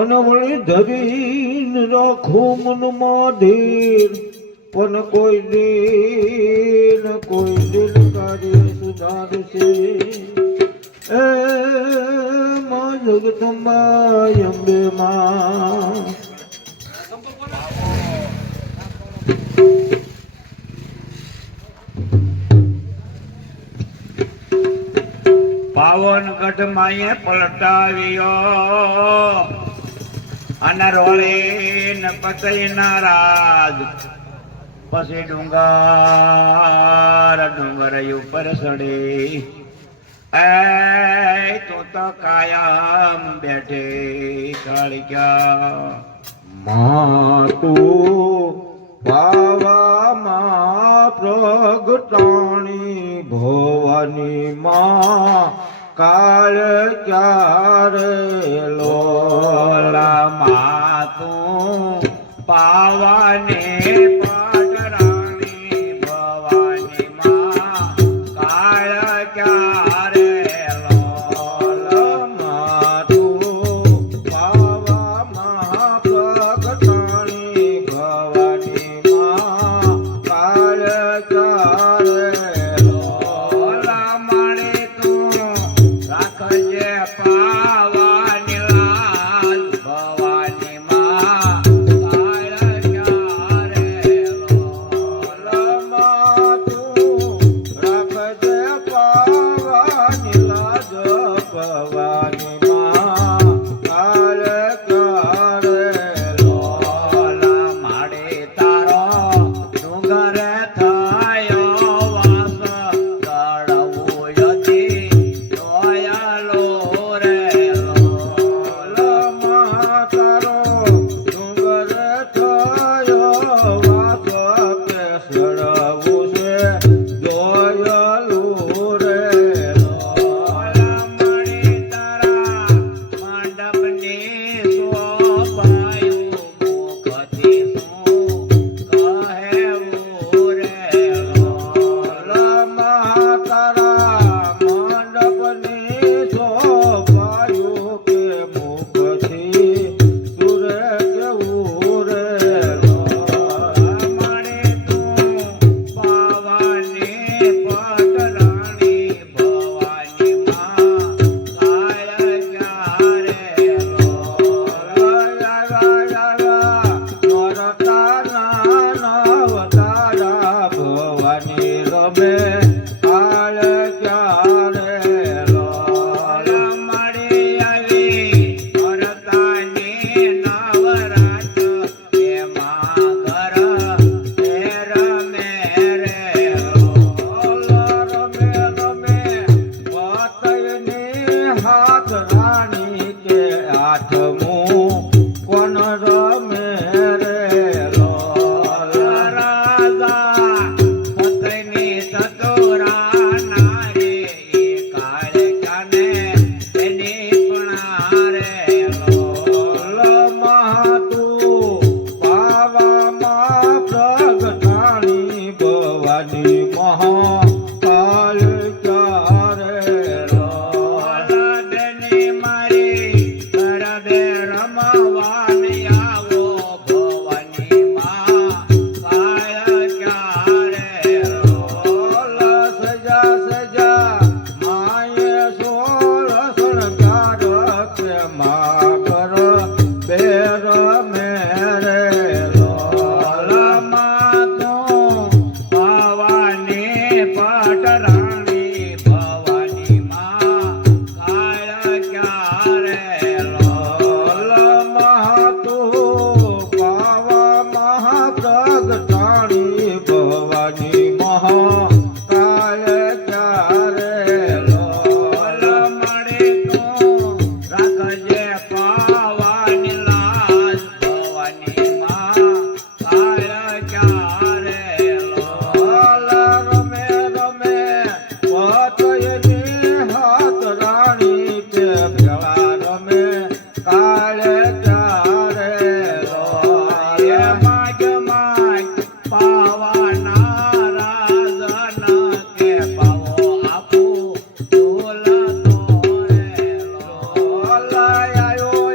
અનવળી ધરીને રાખું મનમાં ધીર, પણ કોઈ દિન કાર્ય સુધારશે. એ માં જગદંબા અંબે માં પાવનગઢ માએ પલટાવ્યો અને રોળે ને પતઈ નારાજ. પછી ડુંગર ઉપર સડે એ તો કાયમ બેઠે કાળિયા. માતું બાવામાં પ્રગટાણી ભવાની માં કાળ ક્યારે લોલા માતું પાવાને પાટરાણી ભવાની માં કાળ ક્યારે લોલા માતું બાવામાં પ્રગટાણી ભવાની માં કાળ ક્યારે લોલા મળે તું રાખજે પાવાની લાલ ભવાની માં કાળ ક્યારે લોલા માતું રાખજે પાવાની લાજ ભવાની માં કાળ ક્યારે લોલા માડે તારો ડુંગર થયો વાસ દળવું યથી દયાલો રે લોલા માતારો ડુંગર થયો વાસ પેસડવું છે જોયલું રે લોલા મળે તારા મંડપની શોભાયું મુખથી શું કહેવું રે લોલા માતારા મંડપની શોભાયું કે મુખથી સુરે કેવું રે મળે તું પાવાની પટરાણી ભવાની માં કાળ ક્યારે ભવાની રમે કાળ ક્યારે લોલા મળી આવી ભરતાની નવરાત એમાં ઘર રમે રે રમે રમે પતઈની હાથ રાણી કે આઠમું કોણ રમે રે લોલા રાજા પત્ની સતોરા નારી કાળ કાને એની પણારે લોલા માતું પાવામાં પ્રગટાણી ભવાની મહા કાળ ક્યારે લોલા બેની મારી ગરબે રમવાની આવો ભવાની માં કાળ ક્યારે લોલા સજા સજા માએ સોળ શણગાર કે માગર બેર મેરે લોલા માતું ભવાની પટરાણી ભવાની માં કાળ ક્યારે લોલા મહાતું પાવા મહાપ્રગટાણી ભવાની મહા કાળ ક્યારે લોલા મળે તું રાખજે પાવાની લાજ ભવાની માં કાળ ક્યારે લોલા રમે રમે પતઈની હાથ રાણી કે ભેળા રમે કાળ ક્યારે માગ માગ પાવાના રાજન કે પાવો આપું ડોલા તોરે લોલા આયો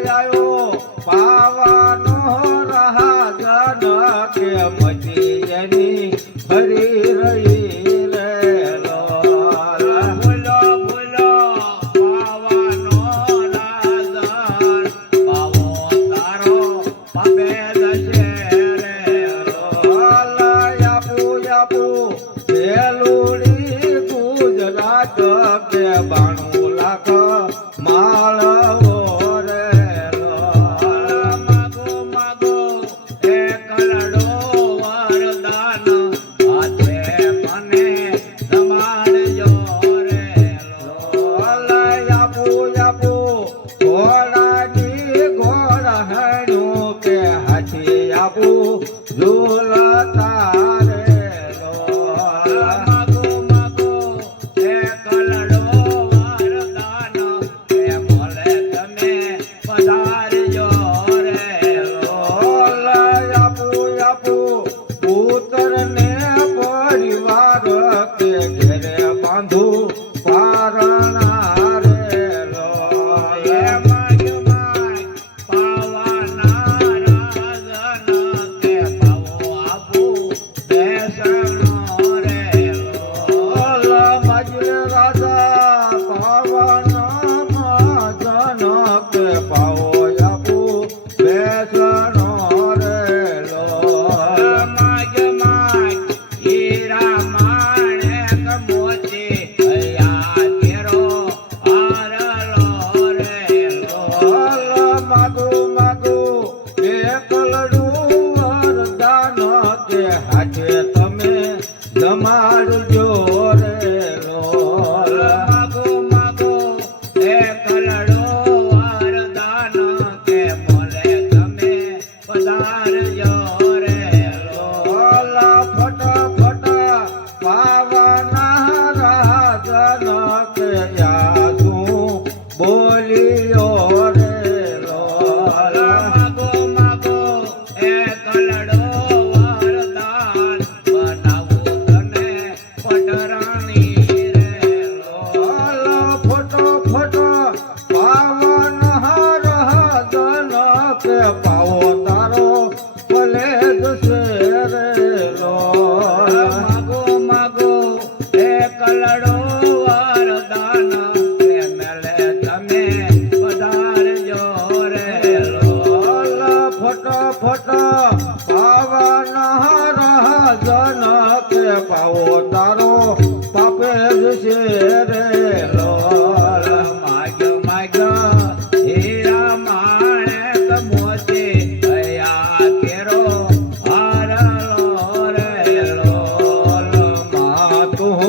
દિયો રે લોલ માગો માગો એ કલડો વરદાન બનાવું તને પટરાણી રે લોલ ફોટો ફોટો પાવન હર જનક પાવો તારો ભલે જશે રે લોલ માગો માગો એ કલડો વરદાન મેલે તમે પધારજો રે લોલ ફોટો ફોટો પાવન હર જનક પાવો તારો પાપે જશે રે લોલ માગ્યો માગ્યો હીરા માણેક મોતી હયા કેરો હારલો રે લોલ તું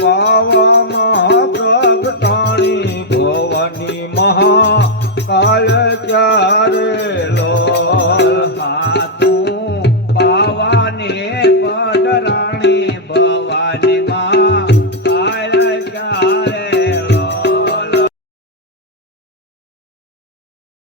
પાવામાં પ્રગટાણી ભવાની મહા કાળ ચારે લો